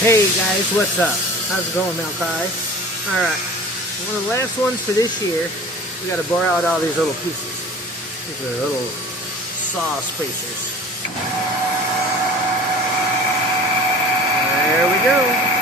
Hey guys, what's up? How's it going, Malachi? Alright, one of the last ones for this year. We gotta bore out all these little pieces. These are little saw spacers. There we go.